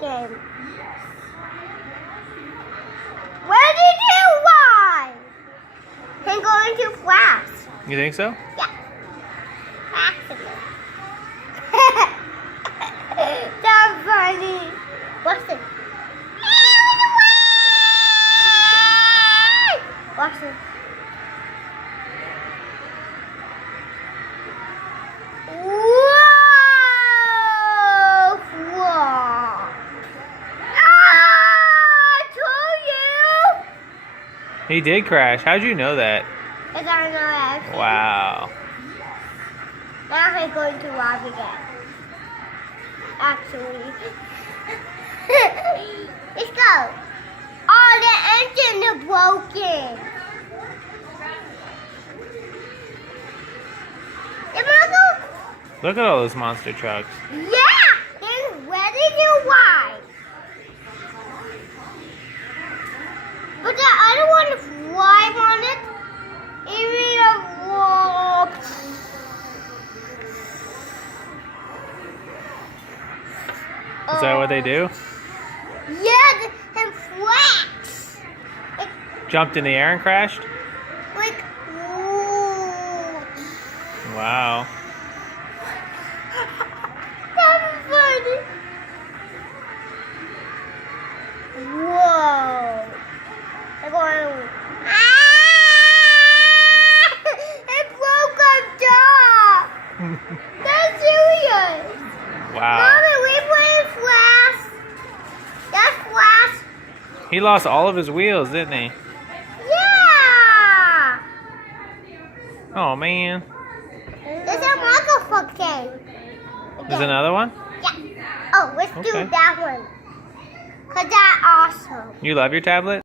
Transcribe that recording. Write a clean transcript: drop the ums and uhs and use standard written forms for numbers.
game. Where did you run? I'm going too fast. You think so? Yeah. Accident. That's funny. What's it? What's it? Whoa! Whoa! I told you! He did crash. How'd you know that? Because I know everything. Wow. Now I'm going to rob again. Actually. Let's go. Oh, the engine is broken. Look at all those monster trucks. Yeah! Then where did you ride? But the other one flies on it. Even a walk. Is that what they do? Yeah, and flaps. Jumped in the air and crashed? Like, whoa. Wow. That's funny. Whoa. I'm going, it broke a dog. That's serious. Wow. Mommy, we playing Flash. That's Flash. He lost all of his wheels, didn't he? Yeah. Oh, man. There's a motherfucker. There's another one? Yeah. Oh, let's do Okay. that one. Cause that's awesome. You love your tablet?